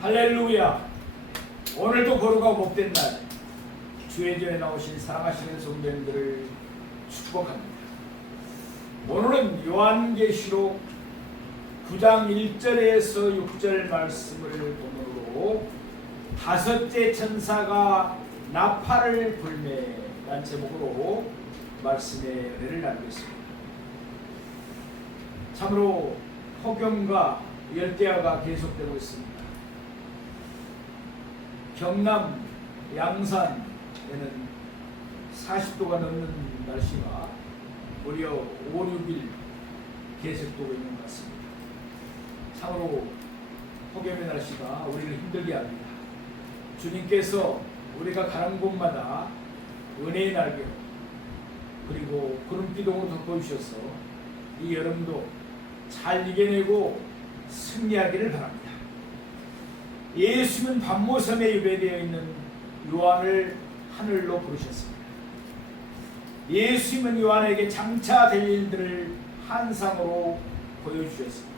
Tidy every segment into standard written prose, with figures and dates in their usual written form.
할렐루야. 오늘도 거룩하고 복된 날, 주의 전에 나오신 사랑하시는 성도님들을 축복합니다. 오늘은 요한계시록 9장 1절에서 6절 말씀을 본문으로 다섯째 천사가 나팔을 불매란 제목으로 말씀의 은혜를 나누겠습니다. 참으로 폭염과 열대야가 계속되고 있습니다. 경남 양산에는 40도가 넘는 날씨가 무려 5, 6일 계속되고 있는 것 같습니다. 참으로 폭염의 날씨가 우리를 힘들게 합니다. 주님께서 우리가 가는 곳마다 은혜의 날개로 그리고 구름기둥으로 덮어주셔서 이 여름도 잘 이겨내고 승리하기를 바랍니다. 예수님은 반모섬에 유배되어 있는 요한을 하늘로 부르셨습니다. 예수님은 요한에게 장차 될 일들을 환상으로 보여주셨습니다.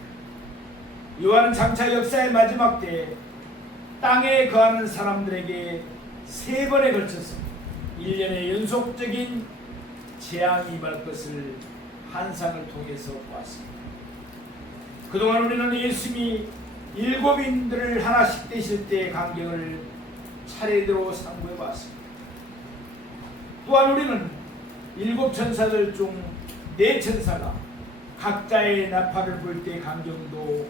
요한은 장차 역사의 마지막 때 땅에 거하는 사람들에게 3번에 걸쳐서 1년의 연속적인 재앙이 임할 것을 환상을 통해서 보았습니다. 그동안 우리는 예수님이 7인들을 하나씩 떼실 때의 광경을 차례대로 상고해 봤습니다. 또한 우리는 7 천사들 중 4 천사가 각자의 나팔을 불 때의 광경도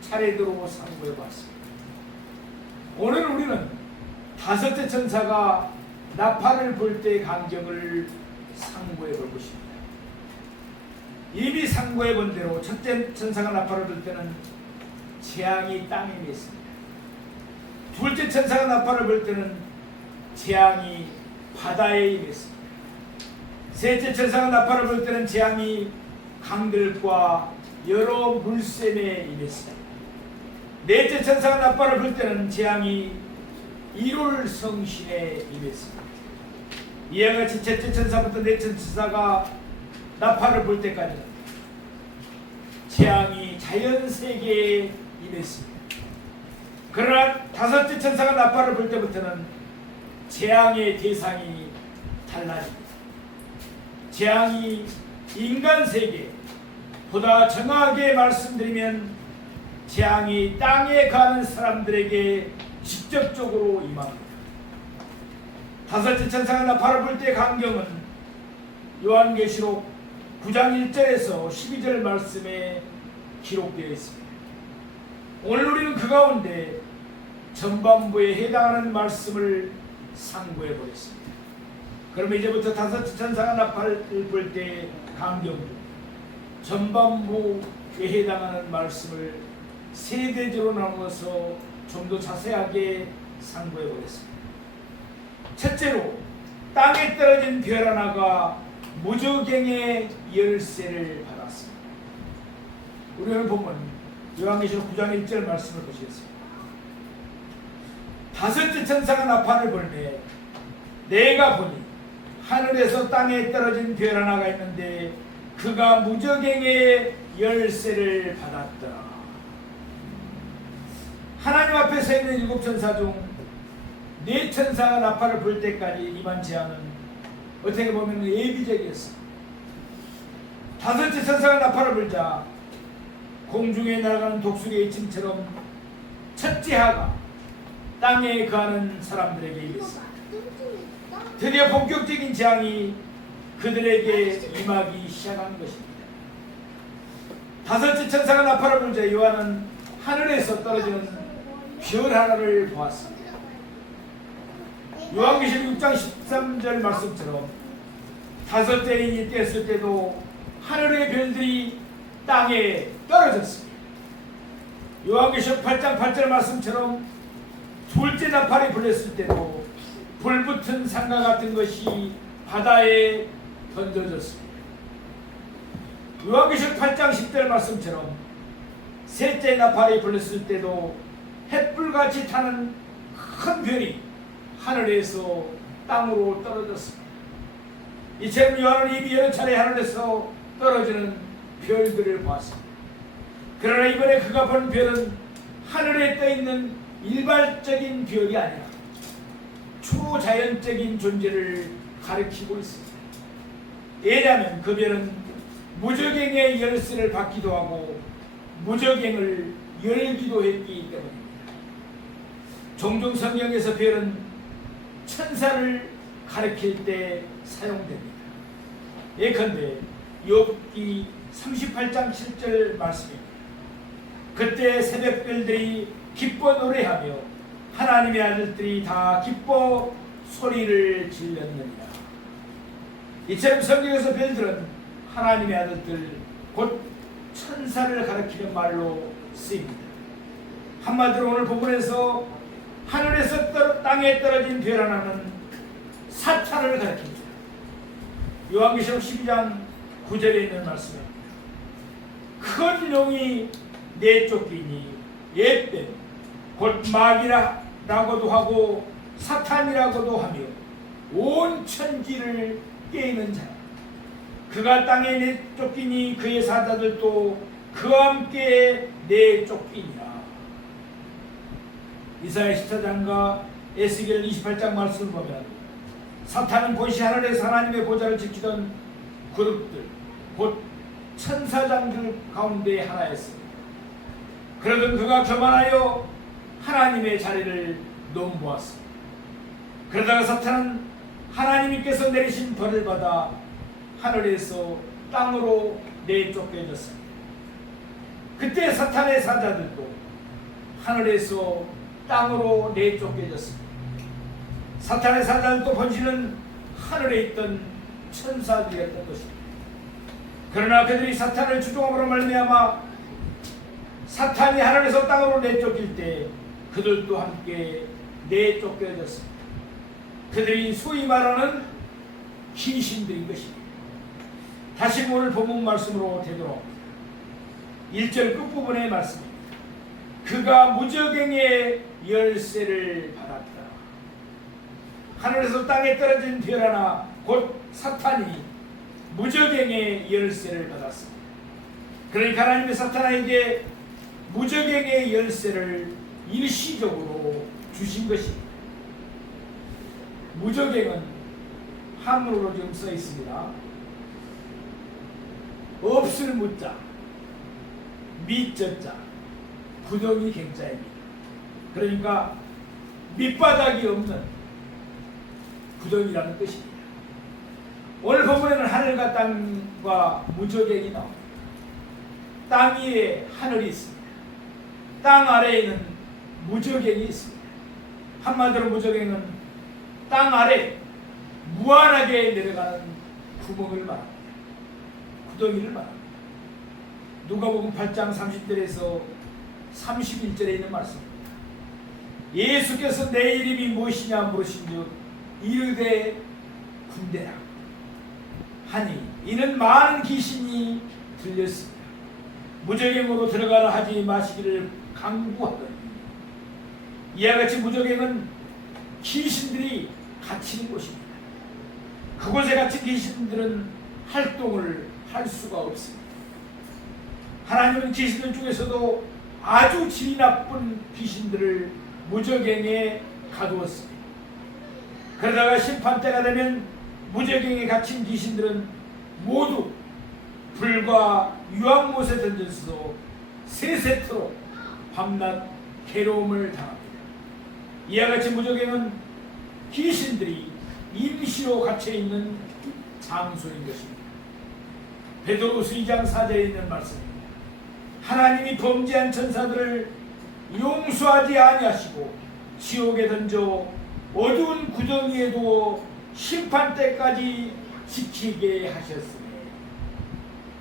차례대로 상고해 봤습니다. 오늘 우리는 5째 천사가 나팔을 불 때의 광경을 상고해 볼 것입니다. 이미 상고해 본 대로 첫째 천사가 나팔을 불 때는 재앙이 땅에 임했습니다. 둘째 천사가 나팔을 불 때는 재앙이 바다에 임했습니다. 셋째 천사가 나팔을 불 때는 재앙이 강들과 여러 물샘에 임했습니다. 넷째 천사가 나팔을 불 때는 재앙이 이룰 성신에 임했습니다. 이와 같이 첫째 천사부터 넷째 천사가 나팔을 불 때까지는 재앙이 자연세계에 임했습니다. 그러나 5째 천사가 나팔을 불 때부터는 재앙의 대상이 달라집니다. 재앙이 인간세계, 보다 정확하게 말씀드리면 재앙이 땅에 가는 사람들에게 직접적으로 임합니다. 5째 천사가 나팔을 불 때의 광경은 요한계시록 9장 1절에서 12절 말씀에 기록되어 있습니다. 오늘 우리는 그 가운데 전반부에 해당하는 말씀을 상고해 보겠습니다. 그러면 이제부터 5째 천사가 나팔을 불 때의 광경 전반부에 해당하는 말씀을 3대조로 나누어서 좀 더 자세하게 상고해 보겠습니다. 첫째로, 땅에 떨어진 별 하나가 무저갱의 열쇠를 받았습니다. 우리는 보면 요한계시록 9장 1절 말씀을 보시겠습니다. 5째 천사가 나팔을 불매 내가 보니 하늘에서 땅에 떨어진 별 하나가 있는데 그가 무저갱의 열쇠를 받았더라. 하나님 앞에 서 있는 7 천사 중 4 천사가 나팔을 불 때까지 임한 재앙은 어떻게 보면 예비적이었습니다. 5째 천사가 나팔을 불자 공중에 날아가는 독수리의 침처럼 첫째 하가 땅에 거하는 사람들에게 임했습니다. 드디어 본격적인 재앙이 그들에게 임하기 시작한 것입니다. 5째 천사가 나팔을 불자 요한은 하늘에서 떨어지는 별 하나를 보았습니다. 요한계시록 6장 13절 말씀처럼 5째 인이 뗐을 때도 하늘의 별들이 땅에 떨어졌습니다. 요한계시록 8장 8절 말씀처럼 둘째 나팔이 불렸을 때도 불붙은 상과 같은 것이 바다에 던져졌습니다. 요한계시록 8장 10절 말씀처럼 셋째 나팔이 불렸을 때도 햇불같이 타는 큰 별이 하늘에서 땅으로 떨어졌습니다. 이처럼 요한은 이미 여러 차례 하늘에서 떨어지는 별들을 보았습니다. 그러나 이번에 그가 본 별은 하늘에 떠있는 일반적인 별이 아니라 초자연적인 존재를 가리키고 있습니다. 왜냐하면 그 별은 무적행의 열쇠를 받기도 하고 무적행을 열기도 했기 때문입니다. 종종 성경에서 별은 천사를 가리킬 때 사용됩니다. 예컨대 욥기 38장 7절 말씀입니다. 그때 새벽별들이 기뻐 노래하며 하나님의 아들들이 다 기뻐 소리를 질렀느니라. 이처럼 성경에서 별들은 하나님의 아들들 곧 천사를 가리키는 말로 쓰입니다. 한마디로 오늘 본문에서 하늘에서 땅에 떨어진 별 하나는 사탄을 가리킵니다. 요한계시록 12장 9절에 있는 말씀입니다. 큰 용이 내쫓기니 옛뱀 곧 마귀라고도 하고 사탄이라고도 하며 온 천지를 깨이는 자라. 그가 땅에 내쫓기니 그의 사자들도 그와 함께 내쫓기니라. 이사야 14장과 에스겔 28장 말씀을 보면 사탄은 본시 하늘에서 하나님의 보좌를 지키던 그룹들 곧 천사장들 가운데 하나였습니다. 그러던 그가 교만하여 하나님의 자리를 넘보았습니다. 그러다가 사탄은 하나님께서 내리신 벌을 받아 하늘에서 땅으로 내쫓겨졌습니다. 그때 사탄의 사자들도 하늘에서 땅으로 내쫓겨졌습니다. 사탄의 사자들도 본질은 하늘에 있던 천사들이었던 것입니다. 그러나 그들이 사탄을 주종함으로 말미암아 사탄이 하늘에서 땅으로 내쫓길 때 그들도 함께 내쫓겨졌습니다. 그들이 소위 말하는 귀신들인 것입니다. 다시 오늘 본문 말씀으로 되돌아옵니다. 1절 끝부분의 말씀입니다. 그가 무적행의 열쇠를 받았다. 하늘에서 땅에 떨어진 별 하나 곧 사탄이 무적행의 열쇠를 받았습니다. 그러니까 하나님의 사탄에게 무적행의 열쇠를 일시적으로 주신 것입니다. 무적행은 한문으로 지금 써 있습니다. 없을 무자, 밑저자, 구덩이 갱자입니다. 그러니까 밑바닥이 없는 구덩이라는 뜻입니다. 오늘 본문에는 하늘과 땅과 무적행이 나옵니다. 땅 위에 하늘이 있습니다. 땅 아래에는 무적행이 있습니다. 한마디로 무적행은 땅 아래 무한하게 내려가는 구멍을 말합니다. 구덩이를 말합니다. 누가복음 8장 30절에서 31절에 있는 말씀입니다. 예수께서 내 이름이 무엇이냐 물으신즉 이르되 군대라 하니 이는 많은 귀신이 들렸습니다. 무적행으로 들어가라 하지 마시기를 강구하더니 이와 같이 무적행은 귀신들이 갇히는 곳입니다. 그곳에 갇힌 귀신들은 활동을 할 수가 없습니다. 하나님은 귀신들 중에서도 아주 질이 나쁜 귀신들을 무적행에 가두었습니다. 그러다가 심판때가 되면 무적행에 갇힌 귀신들은 모두 불과 유황못에 던져서 세 세트로 밤낮 괴로움을 당합니다. 이와 같이 무적행은 귀신들이 임시로 갇혀있는 장소인 것입니다. 베드로후서 2장 4절에 있는 말씀입니다. 하나님이 범죄한 천사들을 용서하지 아니하시고 지옥에 던져 어두운 구덩이에 두어 심판 때까지 지키게 하셨으니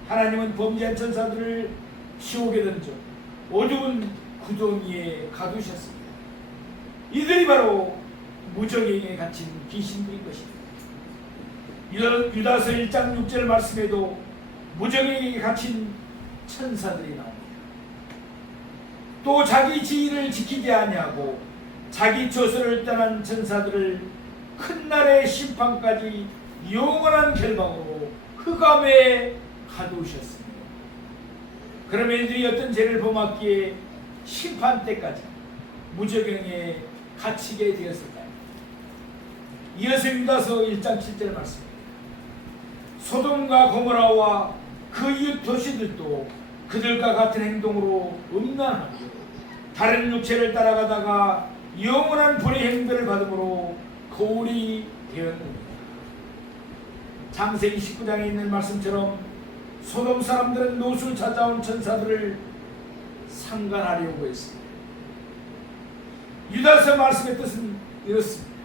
하나님은 범죄한 천사들을 지옥에 던져 어두운 구덩이에 가두셨습니다. 이들이 바로 무적행에 갇힌 귀신들인 것입니다. 유다서 1장 6절 말씀에도 무적행에 갇힌 천사들이 나옵니다. 또 자기 지위를 지키지 아니하고 자기 처소를 떠난 천사들을 큰 날의 심판까지 영원한 결박으로 흑암에 가두셨습니다. 그러면 이들이 어떤 죄를 범했기에 심판 때까지 무저갱에 갇히게 되었을까요? 이어서 유다서 1장 7절 말씀입니다. 소돔과 고모라와 그 이웃 도시들도 그들과 같은 행동으로 음란하며 다른 육체를 따라가다가 영원한 불의 행배를 받음으로 거울이 되었느니라. 창세기 19장에 있는 말씀처럼 소돔 사람들은 롯을 찾아온 천사들을 상관하려고 했습니다. 유다서 말씀의 뜻은 이렇습니다.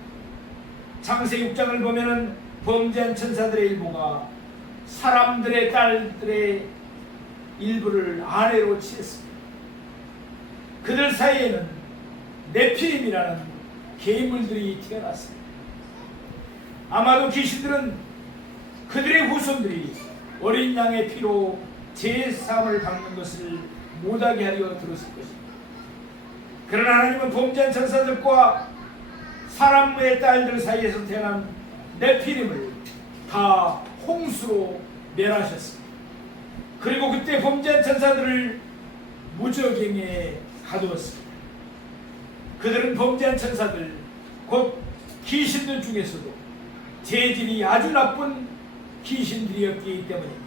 창세기 6장을 보면은 범죄한 천사들의 일부가 사람들의 딸들의 일부를 아내로 취했습니다. 그들 사이에는 네피림이라는 괴물들이 튀어났습니다. 아마도 귀신들은 그들의 후손들이 어린 양의 피로 제사함을 받는 것을 못하게 하려 들었을 것입니다. 그러나 하나님은 범죄한 천사들과 사람의 딸들 사이에서 태어난 네피림을 다 홍수로 멸하셨습니다. 그리고 그때 범죄한 천사들을 무저갱에 가두었습니다. 그들은 범죄한 천사들, 곧 귀신들 중에서도 재질이 아주 나쁜 귀신들이었기 때문입니다.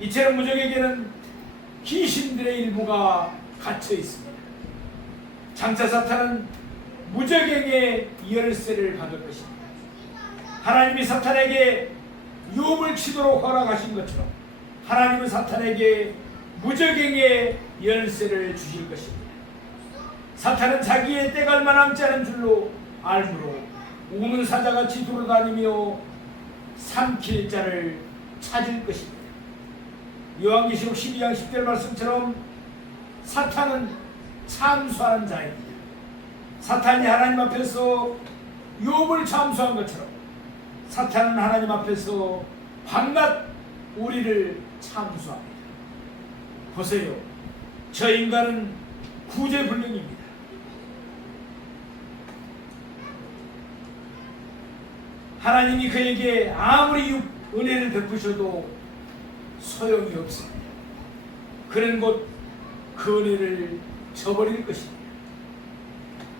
이처럼 무적에게는 귀신들의 일부가 갇혀 있습니다. 장차 사탄은 무저갱의 열쇠를 받을 것입니다. 하나님이 사탄에게 욥을 치도록 허락하신 것처럼 하나님은 사탄에게 무저갱의 열쇠를 주실 것입니다. 사탄은 자기의 때가 얼마 남지 않은 줄로 알므로 우는 사자같이 돌아다니며 삼킬 자를 찾을 것입니다. 요한계시록 12장 10절 말씀처럼 사탄은 참수하는 자입니다. 사탄이 하나님 앞에서 욥을 참수한 것처럼 사탄은 하나님 앞에서 밤낮 우리를 참수합니다. 보세요. 저 인간은 구제불능입니다. 하나님이 그에게 아무리 은혜를 베푸셔도 소용이 없습니다. 그는 곧 그 은혜를 저버릴 것입니다.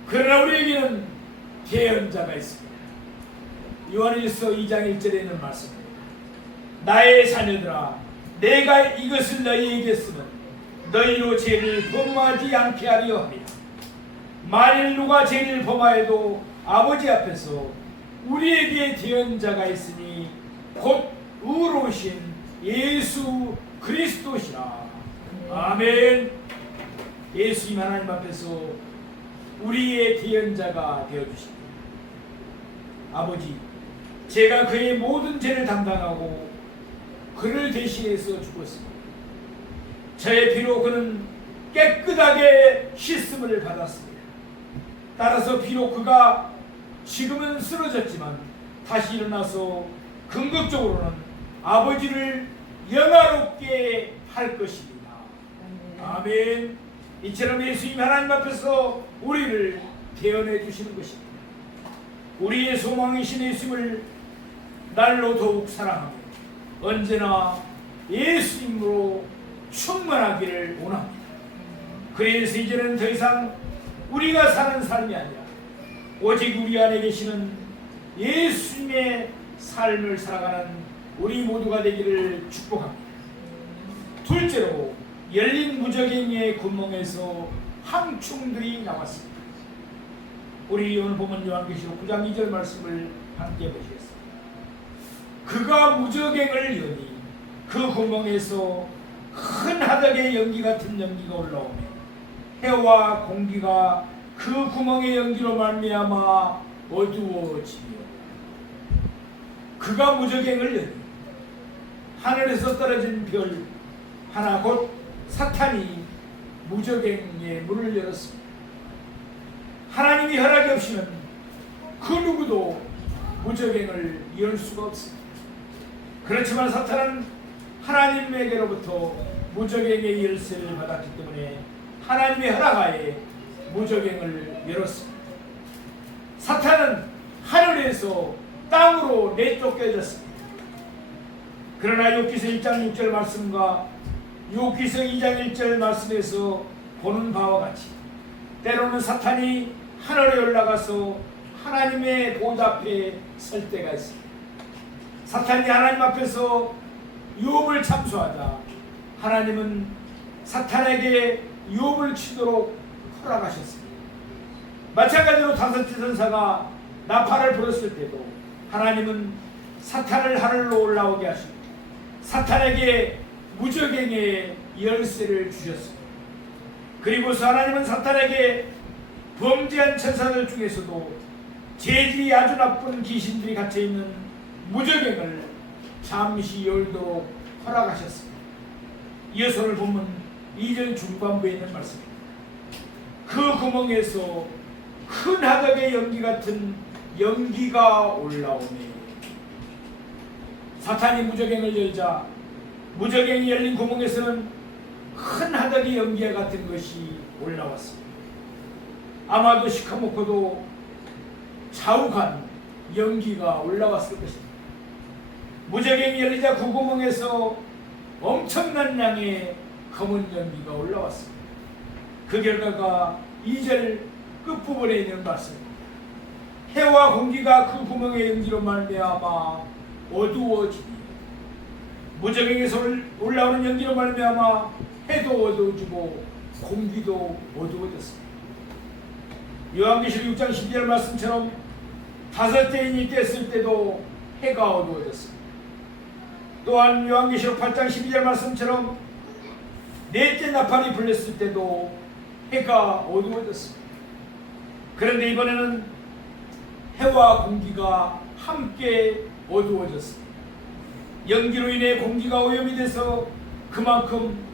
그러나 우리에게는 대언자가 있습니다. 요한일서 2장 1절에 있는 말씀입니다. 나의 자녀들아, 내가 이것을 너희에게 쓰면 너희로 죄를 범하지 않게 하려 합니다. 만일 누가 죄를 범하여도 아버지 앞에서 우리에게 대언자가 있으니 곧 의로우신 예수 그리스도시라. 아멘. 예수님 하나님 앞에서 우리의 대언자가 되어주십니다. 아버지, 제가 그의 모든 죄를 담당하고 그를 대신해서 죽었습니다. 저의 피로 그는 깨끗하게 씻음을 받았습니다. 따라서 비록 그가 지금은 쓰러졌지만 다시 일어나서 궁극적으로는 아버지를 영화롭게 할 것입니다. 아멘. 이처럼 예수님 하나님 앞에서 우리를 대언해 주시는 것입니다. 우리의 소망이신 예수님을 날로 더욱 사랑하며 언제나 예수님으로 충만하기를 원합니다. 그래서 이제는 더 이상 우리가 사는 삶이 아니라 오직 우리 안에 계시는 예수님의 삶을 살아가는 우리 모두가 되기를 축복합니다. 둘째로 열린 무저갱이의 구멍에서 항충들이 나왔습니다. 우리 오늘 보면 요한계시록 9장 2절 말씀을 함께 보시겠습니다. 그가 무저갱을 여니 그 구멍에서 큰 하덕의 연기 같은 연기가 올라오며 해와 공기가 그 구멍의 연기로 말미암아 어두워지며 그가 무저갱을 여니 하늘에서 떨어진 별 하나 곧 사탄이 무저갱의 문을 열었습니다. 하나님이 허락이 없이는 그 누구도 무저갱을 열 수가 없습니다. 그렇지만 사탄은 하나님에게로부터 무저갱의 열쇠를 받았기 때문에 하나님의 허락하에 무저갱을 열었습니다. 사탄은 하늘에서 땅으로 내쫓겨졌습니다. 그러나 욥기서 1장 6절 말씀과 욥기서 2장 1절 말씀에서 보는 바와 같이 때로는 사탄이 하늘에 올라가서 하나님의 보좌 앞에 설 때가 있습니다. 사탄이 하나님 앞에서 유업을 참소하자 하나님은 사탄에게 유업을 치도록 허락하셨습니다. 마찬가지로 다섯째 천사가 나팔을 불었을 때도 하나님은 사탄을 하늘로 올라오게 하시고 사탄에게 무저갱의 열쇠를 주셨습니다. 그리고서 하나님은 사탄에게 범죄한 천사들 중에서도 재질이 아주 나쁜 귀신들이 갇혀있는 무저갱을 잠시 열도록 허락하셨습니다. 이어서를 보면 2절 중반부에 있는 말씀입니다. 그 구멍에서 큰 하덕의 연기 같은 연기가 올라오네. 사탄이 무저갱을 열자 무저갱이 열린 구멍에서는 큰 하덕의 연기와 같은 것이 올라왔습니다. 아마도 시커멓고도 자욱한 연기가 올라왔을 것입니다. 무저갱이 열리자 그 구멍에서 엄청난 양의 검은 연기가 올라왔습니다. 그 결과가 2절 끝부분에 있는 말씀입니다. 해와 공기가 그 구멍의 연기로 말미암아 어두워지니 무저갱에서 올라오는 연기로 말미암아 해도 어두워지고 공기도 어두워졌습니다. 요한계시록 6장 12절 말씀처럼 다섯째 인이 깼을 때도 해가 어두워졌습니다. 또한 요한계시록 8장 12절 말씀처럼 넷째 나팔이 불렸을 때도 해가 어두워졌습니다. 그런데 이번에는 해와 공기가 함께 어두워졌습니다. 연기로 인해 공기가 오염이 돼서 그만큼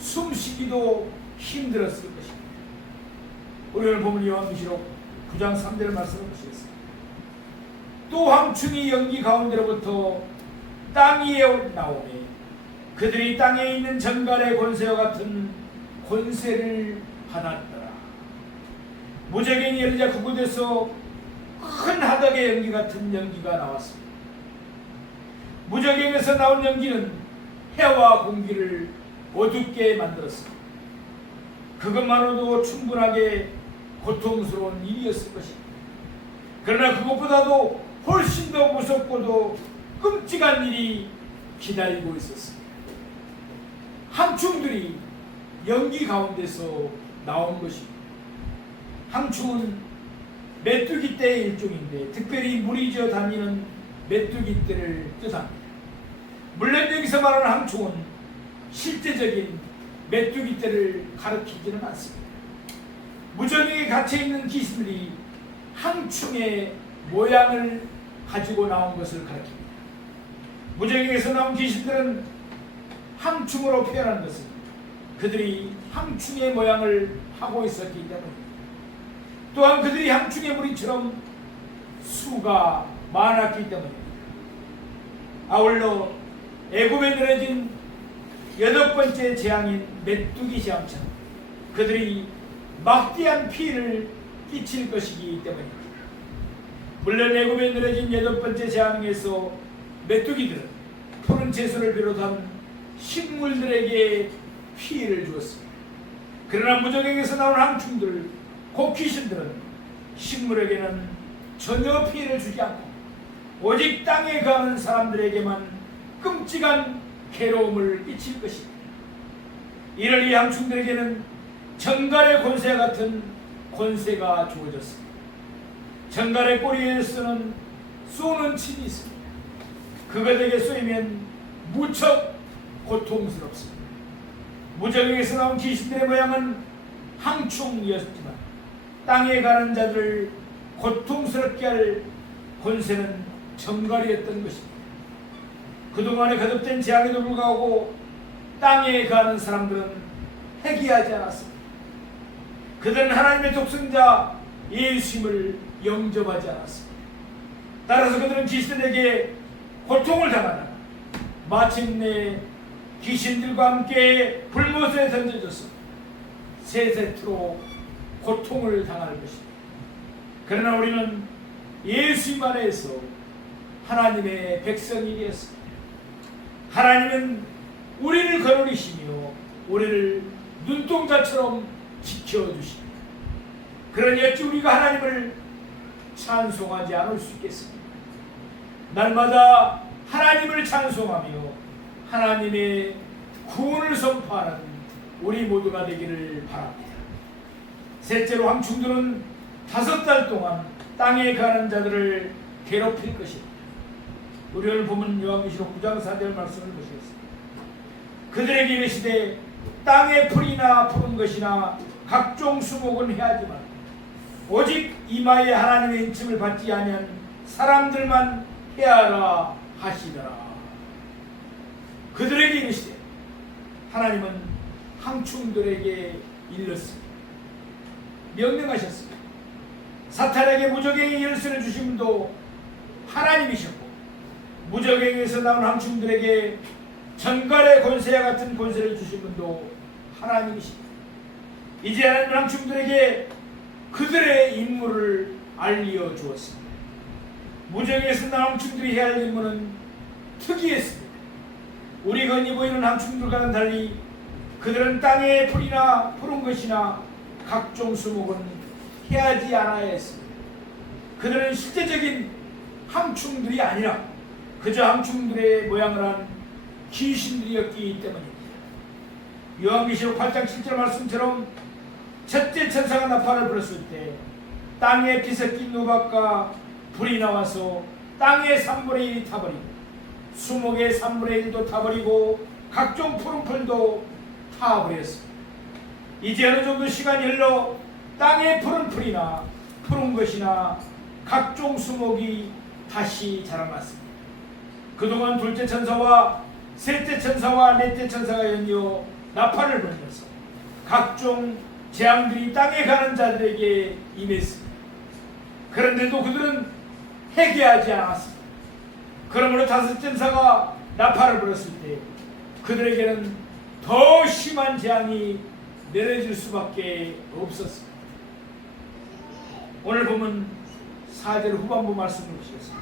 숨쉬기도 힘들었을 것입니다. 우리를 보면 요한계시록 9장 3절 말씀을 보시겠습니다. 또 황충이 연기 가운데로부터 땅 위에 나오매 그들이 땅에 있는 정갈의 권세와 같은 권세를 받았더라. 무저갱이 열리자 그곳에서 큰 하덕의 연기 같은 연기가 나왔습니다. 무저갱에서 나온 연기는 해와 공기를 어둡게 만들었습니다. 그것만으로도 충분하게 고통스러운 일이었을 것입니다. 그러나 그것보다도 훨씬 더 무섭고도 끔찍한 일이 기다리고 있었습니다. 항충들이 연기 가운데서 나온 것입니다. 항충은 메뚜기 떼의 일종인데 특별히 물이 저 다니는 메뚜기 떼를 뜻합니다. 물론 여기서 말하는 항충은 실제적인 메뚜기 떼를 가리키지는 않습니다. 무저갱에 갇혀있는 귀신들이 항충의 모양을 가지고 나온 것을 가리킵니다. 무저갱에서 나온 귀신들은 항충으로 표현한 것은 그들이 항충의 모양을 하고 있었기 때문입니다. 또한 그들이 항충의 무리처럼 수가 많았기 때문입니다. 아울러 애굽에 늘어진 8번째 재앙인 메뚜기 재앙처럼 그들이 막대한 피해를 끼칠 것이기 때문입니다. 물론 애굽에 늘어진 8번째 재앙에서 메뚜기들은 푸른 채소를 비롯한 식물들에게 피해를 주었습니다. 그러나 무저갱에서 나온 항충들, 곧 귀신들은 식물에게는 전혀 피해를 주지 않고 오직 땅에 가는 사람들에게만 끔찍한 괴로움을 끼칠 것입니다. 이를 이 항충들에게는 정갈의 권세 같은 권세가 주어졌습니다. 정갈의 꼬리에서는 쏘는 침이 있습니다. 그것에게 쏘이면 무척 고통스럽습니다. 무저갱에서 나온 귀신들의 모양은 항충이었지만 땅에 가는 자들을 고통스럽게 할 권세는 정갈이었던 것입니다. 그동안에 거듭된 재앙에도 불구하고 땅에 가는 사람들은 회개하지 않았습니다. 그들은 하나님의 독생자 예수님을 영접하지 않았습니다. 따라서 그들은 귀신들에게 고통을 당하다가 마침내 귀신들과 함께 불못에 던져져서 세세토록 고통을 당할 것입니다. 그러나 우리는 예수님 안에서 하나님의 백성이 되었습니다. 하나님은 우리를 거느리시며 우리를 눈동자처럼 지켜주십니다. 그러니 어찌 우리가 하나님을 찬송하지 않을 수 있겠습니까? 날마다 하나님을 찬송하며 하나님의 구원을 선포하는 우리 모두가 되기를 바랍니다. 셋째로 황충들은 5달 동안 땅에 가는 자들을 괴롭힐 것입니다. 우리 오늘 보면 요한계시록 9장 4절 말씀을 보시겠습니다. 그들에게 이르시되 땅의 풀이나 푸른 것이나 각종 수목은 해하지 말고 오직 이마에 하나님의 인침을 받지 아니한 사람들만 해하라 하시더라. 그들에게 이르시되, 하나님은 황충들에게 일렀습니다. 명령하셨습니다. 사탄에게 무적행의 열쇠를 주신 분도 하나님이셨고 무적행에서 나온 황충들에게 전갈의 권세와 같은 권세를 주신 분도 하나님이십니다. 이제 하나님은 황충들에게 그들의 임무를 알려 주었습니다. 무적에서 나온 황충들이 해야 할 임무는 특이했습니다. 우리 건이 보이는 황충들과는 달리 그들은 땅의 풀이나 푸른 것이나 각종 수목은 해하지 않아야 했습니다. 그들은 실제적인 황충들이 아니라 그저 황충들의 모양을 한 귀신들이었기 때문입니다. 요한계시록 8장 7절 말씀처럼 첫째 천사가 나팔을 불었을 때 땅에 피섞인 누박과 불이 나와서 땅의 3분의 1이 타버리고 수목의 3분의 1도 타버리고 각종 푸른 풀도 타버렸습니다. 이제 어느 정도 시간이 흘러 땅의 푸른 풀이나 푸른 것이나 각종 수목이 다시 자라났습니다. 그동안 둘째 천사와 셋째 천사와 넷째 천사가 연이어 나팔을 불면서 각종 재앙들이 땅에 가는 자들에게 임했습니다. 그런데도 그들은 회개하지 않았습니다. 그러므로 다섯 천사가 나팔을 불었을 때 그들에게는 더 심한 재앙이 내려질 수밖에 없었습니다. 오늘 보면 4절 후반부 말씀을 보시겠습니다.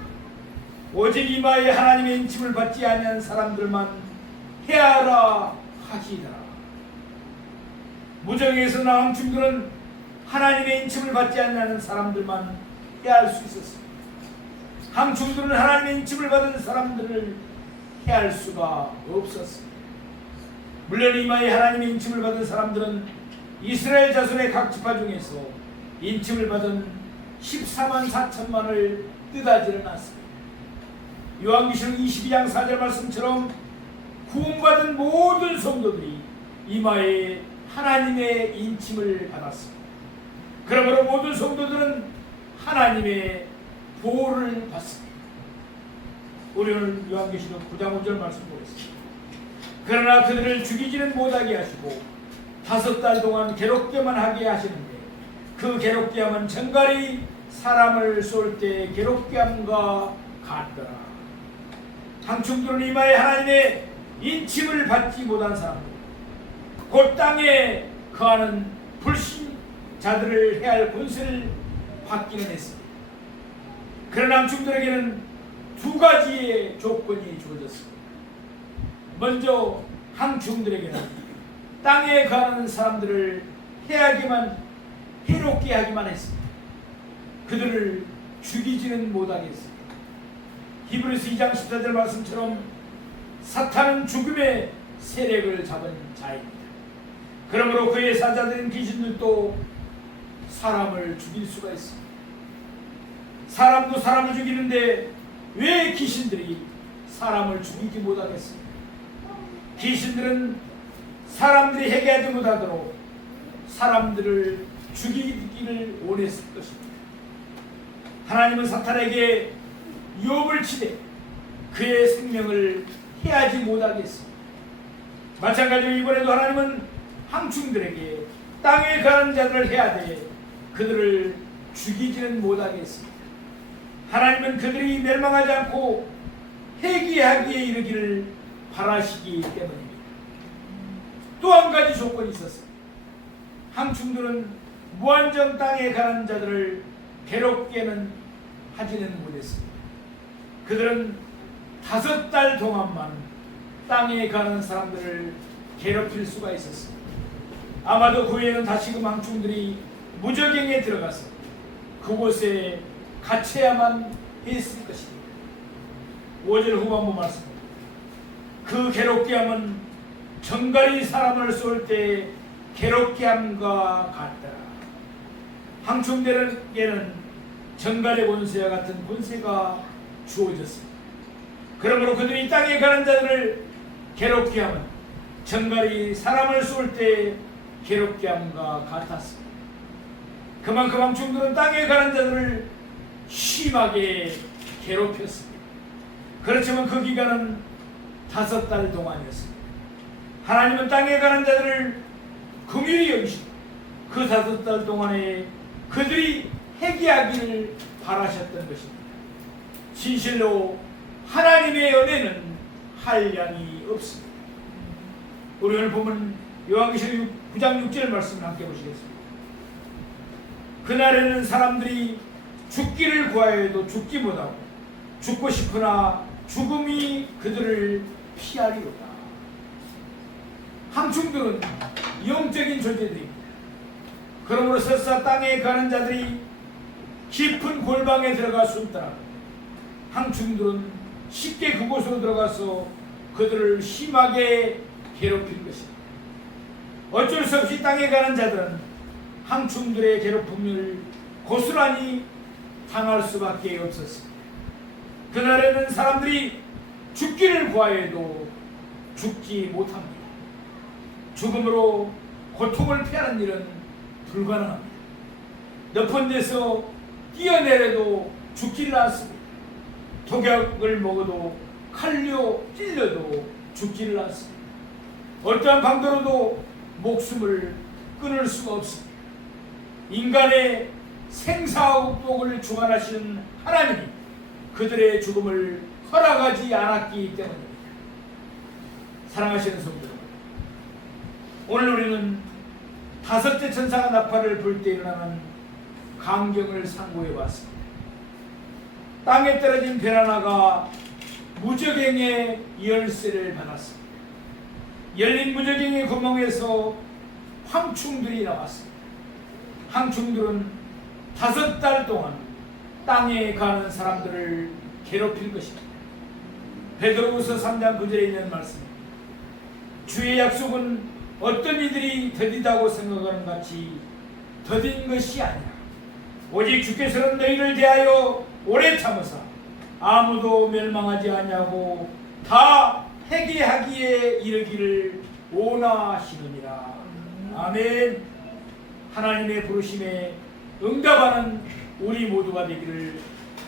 오직 이마에 하나님의 인침을 받지 아니한 사람들만 해하라 하시더라. 무정에서 나온 황충들은 하나님의 인침을 받지 않는 사람들만 해할 수 있었습니다. 황충들은 하나님의 인침을 받은 사람들을 해할 수가 없었습니다. 물론 이마에 하나님의 인침을 받은 사람들은 이스라엘 자손의 각 지파 중에서 인침을 받은 14만 4천만을 뜻하지는 않습니다. 요한계시록 22장 4절 말씀처럼 구원받은 모든 성도들이 이마에 하나님의 인침을 받았습니다. 그러므로 모든 성도들은 하나님의 보호를 받습니다. 우리 오늘 요한계시록 9장 5절 말씀 보겠습니다. 그러나 그들을 죽이지는 못하게 하시고 5달 동안 괴롭게만 하게 하시는데 그 괴롭게 함은 전갈이 사람을 쏠 때 괴롭게 함과 같더라. 황충들은 이마에 하나님의 인침을 받지 못한 사람들, 곧 땅에 거하는 불신자들을 해할 권세를 받기는 했습니다. 그러나 황충들에게는 2가지의 조건이 주어졌습니다. 먼저 황충들에게는 땅에 거하는 사람들을 해롭게 하기만 했습니다. 그들을 죽이지는 못하게 했습니다. 히브리서 2장 14절 말씀처럼 사탄은 죽음의 세력을 잡은 자입니다. 그러므로 그의 사자들인 귀신들도 사람을 죽일 수가 있습니다. 사람도 사람을 죽이는데 왜 귀신들이 사람을 죽이지 못하겠습니까? 귀신들은 사람들이 회개하지 못하도록 사람들을 죽이기를 원했을 것입니다. 하나님은 사탄에게 유업을 치되 그의 생명을 해하지 못하게 했습니다. 마찬가지로 이번에도 하나님은 황충들에게 땅에 가는 자들을 해하되 그들을 죽이지는 못하게 했습니다. 하나님은 그들이 멸망하지 않고 회개하기에 이르기를 바라시기 때문입니다. 또 한 가지 조건이 있었습니다. 황충들은 무한정 땅에 가는 자들을 괴롭게는 하지는 못했습니다. 그들은 5달 동안만 땅에 가는 사람들을 괴롭힐 수가 있었습니다. 아마도 그 후에는 다시금 황충들이 무저갱에 들어가서 그곳에 갇혀야만 했을 것입니다. 5절 후반부 말씀입니다. 그 괴롭게 함은 정갈이 사람을 쏠 때 괴롭게 함과 같더라. 항충들에게는 정갈의 권세와 같은 권세가 주어졌습니다. 그러므로 그들이 땅에 가는 자들을 괴롭게 함은 정갈이 사람을 쏠 때 괴롭게 함과 같았습니다. 그만큼 항충들은 땅에 가는 자들을 심하게 괴롭혔습니다. 그렇지만 그 기간은 5달 동안이었습니다. 하나님은 땅에 가는 자들을 긍휼히 여기시고 그 5달 동안에 그들이 회개하기를 바라셨던 것입니다. 진실로 하나님의 은혜는 한량이 없습니다. 우리 오늘 보면 요한계시록 9장 6절 말씀을 함께 보시겠습니다. 그날에는 사람들이 죽기를 구하여도 죽지 못하고 죽고 싶으나 죽음이 그들을 피하리로다. 항충들은 영적인 존재들입니다. 그러므로 설사 땅에 가는 자들이 깊은 골방에 들어가 숨더라도 항충들은 쉽게 그곳으로 들어가서 그들을 심하게 괴롭힐 것입니다. 어쩔 수 없이 땅에 가는 자들은 항충들의 괴롭힘을 고스란히 당할 수밖에 없었습니다. 그날에는 사람들이 죽기를 구하여도 죽지 못합니다. 죽음으로 고통을 피하는 일은 불가능합니다. 높은 데서 뛰어내려도 죽지를 않습니다. 독약을 먹어도 칼로 찔려도 죽지를 않습니다. 어떠한 방도로도 목숨을 끊을 수가 없습니다. 인간의 생사복을 주관하시는 하나님이 그들의 죽음을 허락하지 않았기 때문입니다. 사랑하시는 성도 여러분, 오늘 우리는 5째 천사가 나팔을 불 때 일어나는 광경을 상고해 봤습니다. 땅에 떨어진 별 하나가 무저갱의 열쇠를 받았습니다. 열린 무저갱의 구멍에서 황충들이 나왔습니다. 황충들은 5달 동안 땅에 가는 사람들을 괴롭힐 것입니다. 베드로후서 3장 9절에 있는 말씀입니다. 주의 약속은 어떤 이들이 더디다고 생각하는 같이 더딘 것이 아니라 오직 주께서는 너희를 대하여 오래 참으사 아무도 멸망하지 아니하고 다 회개하기에 이르기를 원하시느니라. 아멘. 하나님의 부르심에 응답하는 우리 모두가 되기를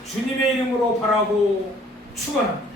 주님의 이름으로 바라고 축원합니다.